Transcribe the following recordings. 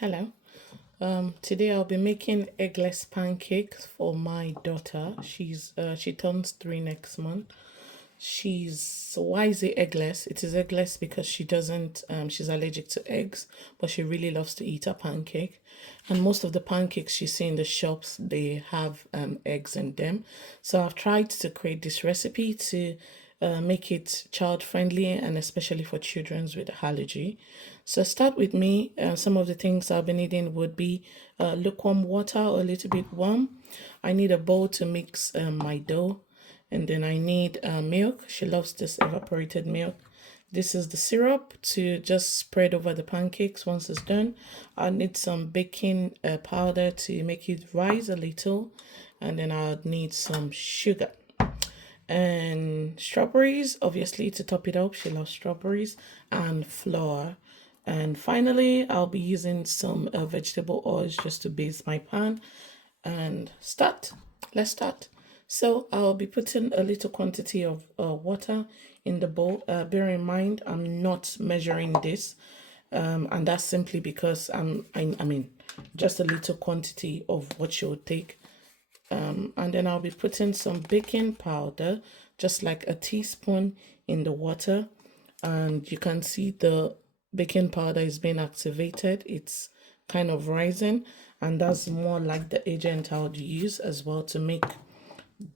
Hello. Today I'll be making eggless pancakes for my daughter. She turns 3 next month. Why is it eggless? It is eggless because she doesn't she's allergic to eggs, but she really loves to eat a pancake. And most of the pancakes you see in the shops, they have eggs in them. So I've tried to create this recipe to make it child friendly and especially for children with allergy. So start with me. Some of the things I'll be needing would be lukewarm water or a little bit warm. I need a bowl to mix my dough, and then I need milk. She loves this evaporated milk. This is the syrup to just spread over the pancakes once it's done. I need some baking powder to make it rise a little, and then I'll need some sugar and strawberries, obviously, to top it up. She loves strawberries, and flour. And finally, I'll be using some vegetable oils just to base my pan. And let's start. So I'll be putting a little quantity of water in the bowl. Bear in mind, I'm not measuring this. And that's simply because I mean, just a little quantity of what you'll take. And then I'll be putting some baking powder, just like a teaspoon, in the water. And you can see the baking powder is being activated. It's kind of rising, and that's more like the agent I would use as well to make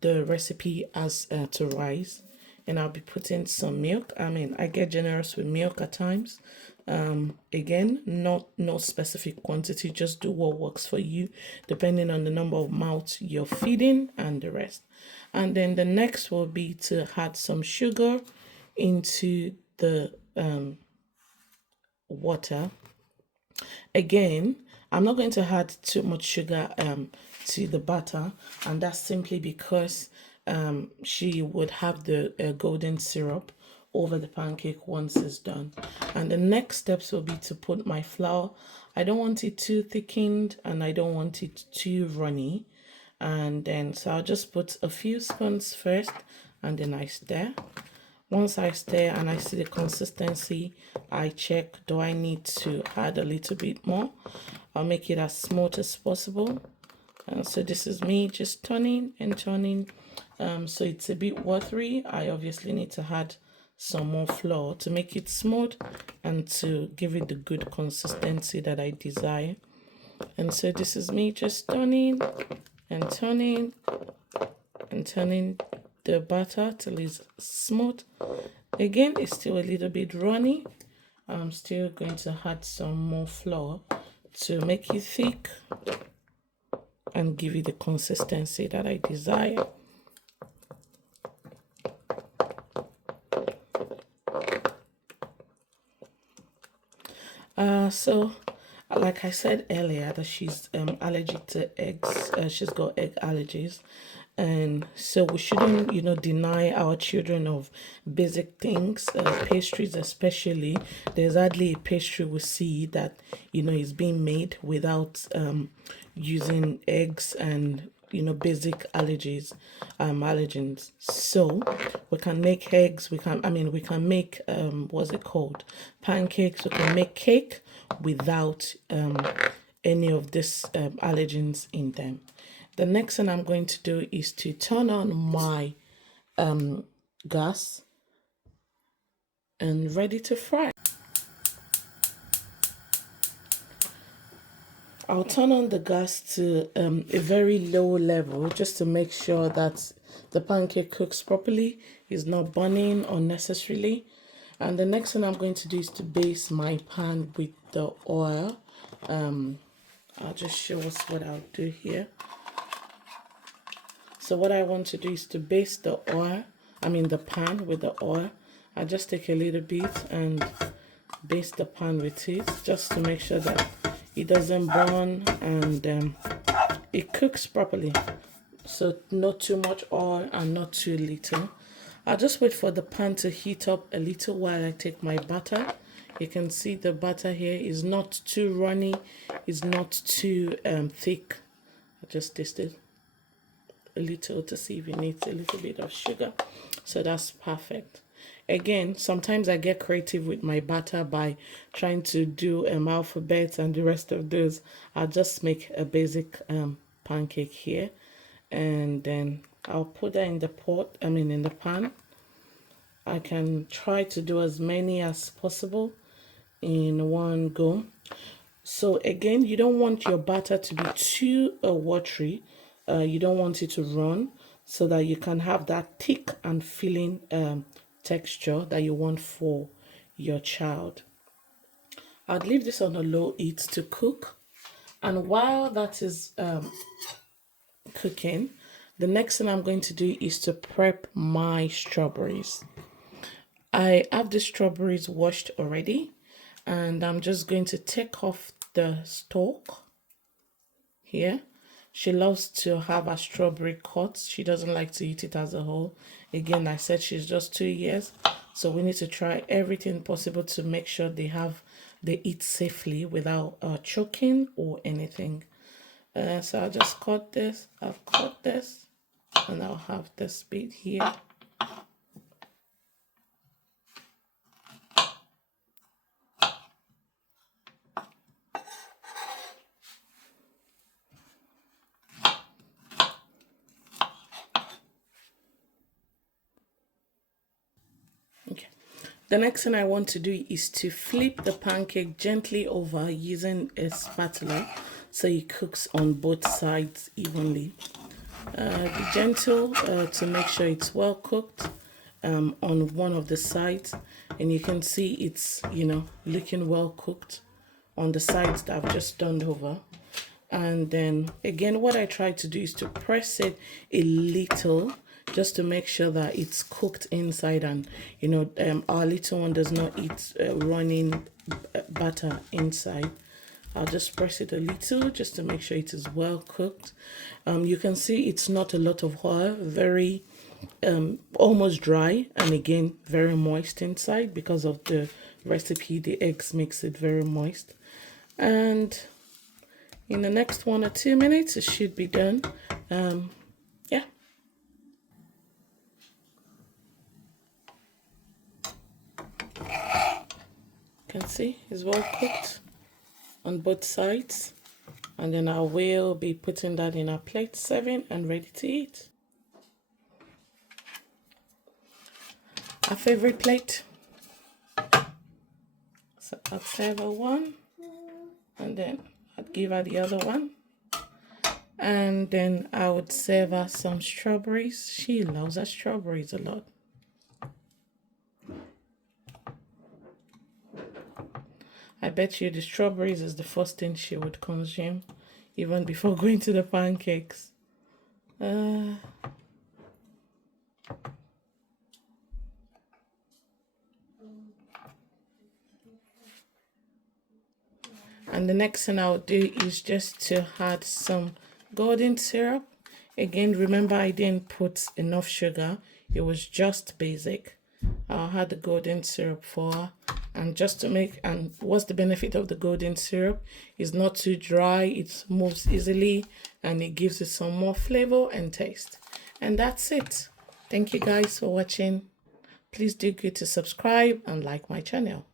the recipe as to rise. And I'll be putting some milk. I get generous with milk at times. Again, no specific quantity, just do what works for you depending on the number of mouths you're feeding and the rest. And then the next will be to add some sugar into the water. Again, I'm not going to add too much sugar to the batter, and that's simply because she would have the golden syrup over the pancake once it's done. And the next steps will be to put my flour. I don't want it too thickened and I don't want it too runny. And then so I'll just put a few spoons first, and then I stir. Once I stir and I see the consistency, I check, do I need to add a little bit more? I'll make it as smooth as possible. And so this is me just turning and turning. So it's a bit watery. I obviously need to add some more flour to make it smooth and to give it the good consistency that I desire. And so this is me just turning and turning and turning the batter till it's smooth. Again, it's still a little bit runny. I'm still going to add some more flour to make it thick and give it the consistency that I desire. So like I said earlier, that she's allergic to eggs. She's got egg allergies, and so we shouldn't deny our children of basic things, pastries especially. There's hardly a pastry we see that is being made without using eggs and basic allergens. So we can make eggs, we can make what's it called, pancakes. We can make cake without any of this allergens in them. The next thing I'm going to do is to turn on my gas and ready to fry. I'll turn on the gas to a very low level just to make sure that the pancake cooks properly, is not burning unnecessarily. And the next thing I'm going to do is to base my pan with the oil. I'll just show us what I'll do here. So what I want to do is to base the pan with the oil. I just take a little bit and base the pan with it just to make sure that it doesn't burn and it cooks properly. So not too much oil and not too little. I'll just wait for the pan to heat up a little while I take my butter. You can see the butter here is not too runny, it's not too thick. I just tasted a little to see if it needs a little bit of sugar. So that's perfect. Again, sometimes I get creative with my batter by trying to do alphabet and the rest of those. I'll just make a basic pancake here, and then I'll put that in the pot, in the pan. I can try to do as many as possible in one go. So again, you don't want your batter to be too watery. You don't want it to run, so that you can have that thick and filling texture that you want for your child. I'd leave this on a low heat to cook, and while that is cooking, the next thing I'm going to do is to prep my strawberries. I have the strawberries washed already, and I'm just going to take off the stalk here. She loves to have a strawberry cut. She doesn't like to eat it as a whole. Again, I said she's just 2 years, so we need to try everything possible to make sure they eat safely without choking or anything. So I'll just cut this. I've cut this, and I'll have this bit here. Okay. The next thing I want to do is to flip the pancake gently over using a spatula so it cooks on both sides evenly. Be gentle to make sure it's well cooked on one of the sides, and you can see it's looking well cooked on the sides that I've just done over. And then again, what I try to do is to press it a little just to make sure that it's cooked inside, and our little one does not eat running butter inside. I'll just press it a little just to make sure it is well cooked. You can see it's not a lot of oil, very almost dry, and again very moist inside because of the recipe. The eggs makes it very moist, and in the next 1 or 2 minutes it should be done. Yeah. You can see it's well cooked on both sides, and then I will be putting that in a plate, serving and ready to eat. Our favorite plate. So I'll serve her one, and then I'd give her the other one, and then I would serve her some strawberries. She loves her strawberries a lot. I bet you the strawberries is the first thing she would consume, even before going to the pancakes. And the next thing I'll do is just to add some golden syrup. Again, remember I didn't put enough sugar. It was just basic. I'll add the golden syrup for her. And just to make, and what's the benefit of the golden syrup? It's not too dry, it moves easily, and it gives it some more flavor and taste. And that's it. Thank you guys for watching. Please do go to subscribe and like my channel.